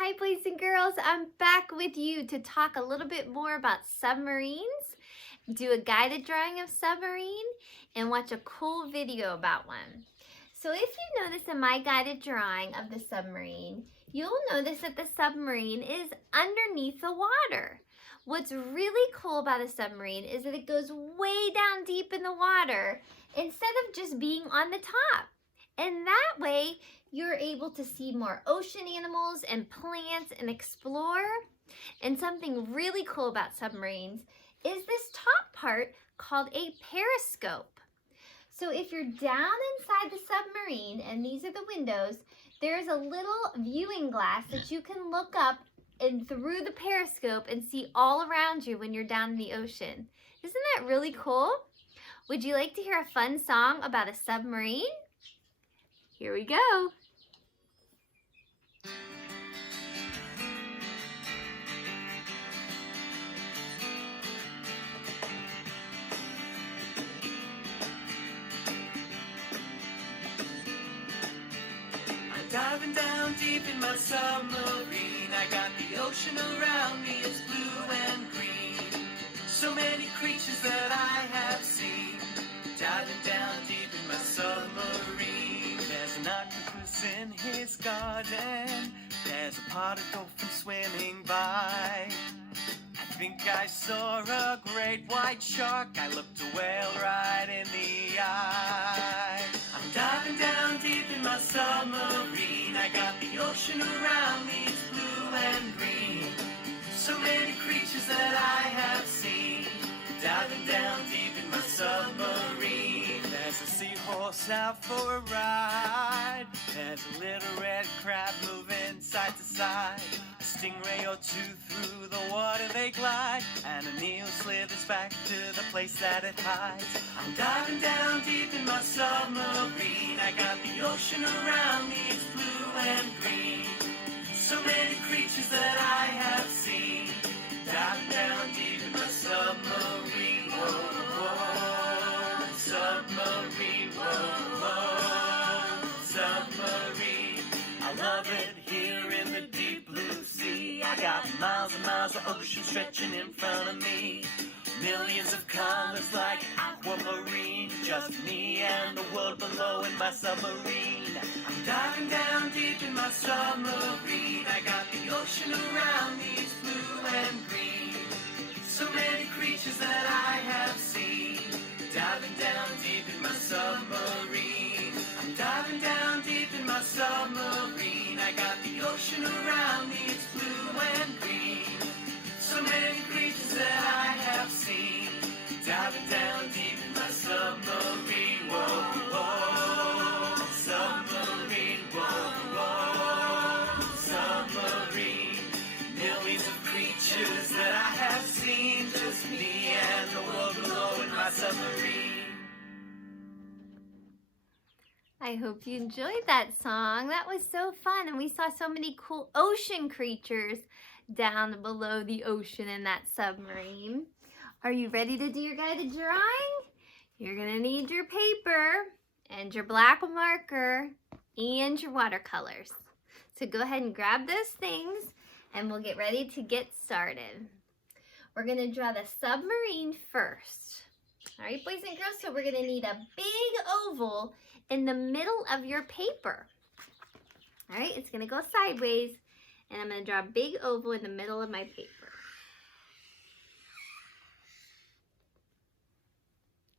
Hi boys and girls, I'm back with you to talk a little bit more about submarines, do a guided drawing of submarine, and watch a cool video about one. So if you notice in my guided drawing of the submarine, you'll notice that the submarine is underneath the water. What's really cool about a submarine is that it goes way down deep in the water instead of just being on the top. And that way, you're able to see more ocean animals and plants and explore. And something really cool about submarines is this top part called a periscope. So if you're down inside the submarine, and these are the windows, there's a little viewing glass that you can look up and through the periscope and see all around you when you're down in the ocean. Isn't that really cool? Would you like to hear a fun song about a submarine? Here we go. I'm diving down deep in my submarine. I got the ocean around me, it's blue and green. So many creatures that I have seen. Diving down deep in my submarine. There's an octopus in his garden. There's a pot of dolphins swimming by. I think I saw a great white shark. I looked a whale right in the eye. I'm diving down deep in my submarine. I got the ocean around me, it's blue and green. So many creatures that I have seen. Diving down deep in my submarine. There's a seahorse out for a ride. There's a little red crab moving side to side. A stingray or two through the water they glide. And an eel slithers back to the place that it hides. I'm diving down deep in my submarine. I got the ocean around me, it's blue and green. So many creatures that I have seen. Diving down deep in my submarine. Whoa, whoa, submarine. Whoa, whoa, submarine. I love it here in the deep blue sea. I got miles and miles of ocean stretching in front of me. Millions of colors like aquamarine. Just me and the world below in my submarine. I'm diving down deep in my submarine. I got the ocean around me, it's blue and green. So many creatures that I have seen. Diving down deep in my submarine. I'm diving down deep in my submarine. I got the ocean around me, it's blue and green. So many creatures that I have seen. Diving down deep in my submarine. Whoa, whoa, submarine. Whoa, whoa, submarine. Millions of creatures that I have seen. Just me and the world below in my submarine. I hope you enjoyed that song. That was so fun, and we saw so many cool ocean creatures down below the ocean in that submarine. Are you ready to do your guided drawing? You're gonna need your paper and your black marker and your watercolors. So go ahead and grab those things and we'll get ready to get started. We're gonna draw the submarine first. All right, boys and girls, so we're gonna need a big oval in the middle of your paper. All right, it's gonna go sideways, and I'm gonna draw a big oval in the middle of my paper.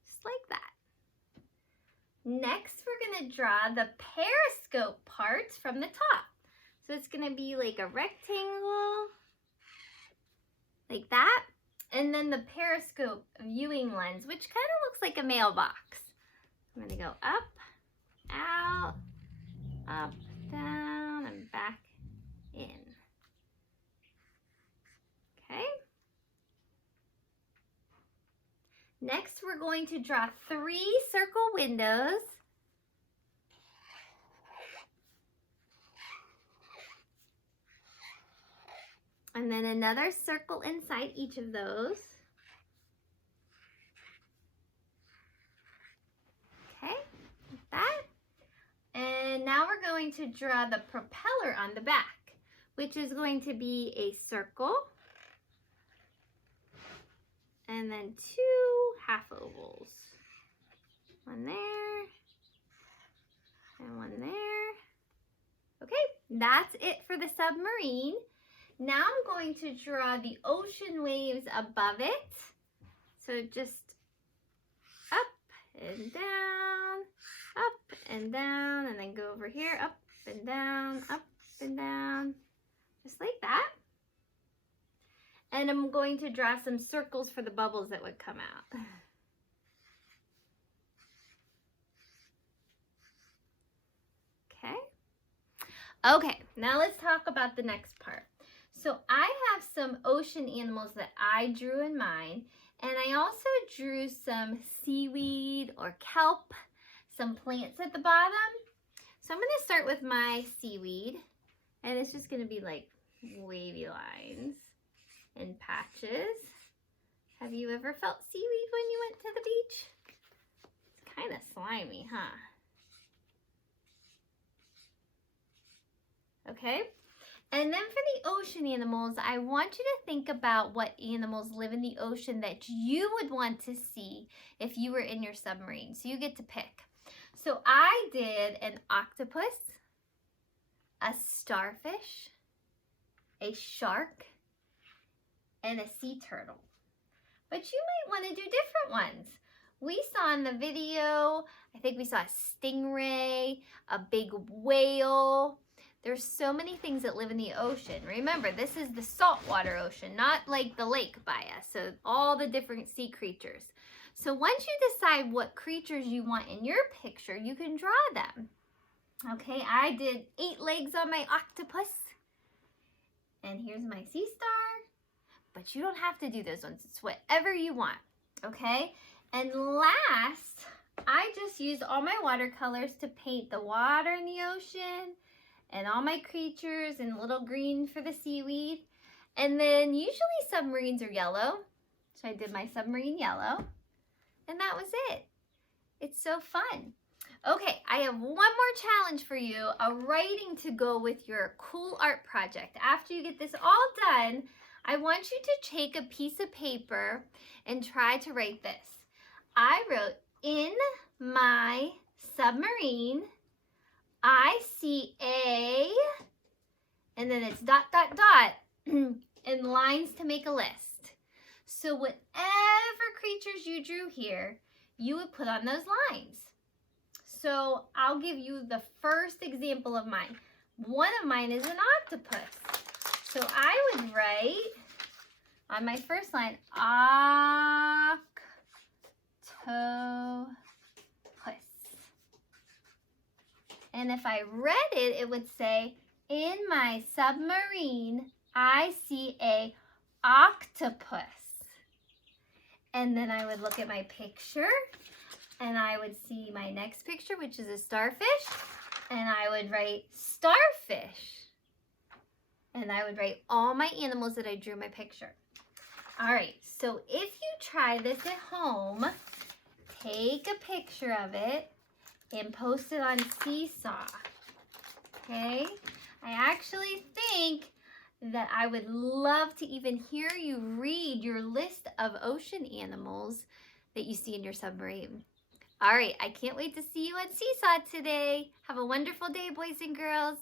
Just like that. Next, we're gonna draw the periscope parts from the top. So it's gonna be like a rectangle, like that. And then the periscope viewing lens, which kind of looks like a mailbox. I'm gonna go up, out, up, down, and back in. Okay. Next, we're going to draw 3 circle windows. And then another circle inside each of those. Okay, like that. And now we're going to draw the propeller on the back, which is going to be a circle, and then 2 half ovals. One there, and one there. Okay, that's it for the submarine. Now I'm going to draw the ocean waves above it. So just up and down, and then go over here, up and down, just like that. And I'm going to draw some circles for the bubbles that would come out. Okay, now let's talk about the next part. So I have some ocean animals that I drew in mine, and I also drew some seaweed or kelp, some plants at the bottom. So I'm going to start with my seaweed, and it's just going to be like wavy lines and patches. Have you ever felt seaweed when you went to the beach? It's kind of slimy, huh? Okay, and then for the ocean animals, I want you to think about what animals live in the ocean that you would want to see if you were in your submarine. So you get to pick. So I did an octopus, a starfish, a shark, and a sea turtle. But you might want to do different ones. We saw in the video, I think we saw a stingray, a big whale. There's so many things that live in the ocean. Remember, this is the saltwater ocean, not like the lake by us. So all the different sea creatures. So once you decide what creatures you want in your picture, you can draw them. Okay, I did 8 legs on my octopus. And here's my sea star. But you don't have to do those ones. It's whatever you want. Okay, and last, I just used all my watercolors to paint the water in the ocean, and all my creatures in little green for the seaweed. And then usually submarines are yellow. So I did my submarine yellow. And that was it. It's so fun. Okay, I have one more challenge for you, a writing to go with your cool art project. After you get this all done, I want you to take a piece of paper and try to write this. I wrote, in my submarine, I see a, and then it's ... and lines to make a list. So whatever creatures you drew here, you would put on those lines. So I'll give you the first example of mine. One of mine is an octopus. So I would write on my first line, octopus. And if I read it, it would say, in my submarine, I see a octopus. And then I would look at my picture, and I would see my next picture, which is a starfish, and I would write starfish. And I would write all my animals that I drew in my picture. All right, so if you try this at home, take a picture of it and post it on Seesaw, okay? I actually think that I would love to even hear you read your list of ocean animals that you see in your submarine. All right, I can't wait to see you on Seesaw today. Have a wonderful day, boys and girls.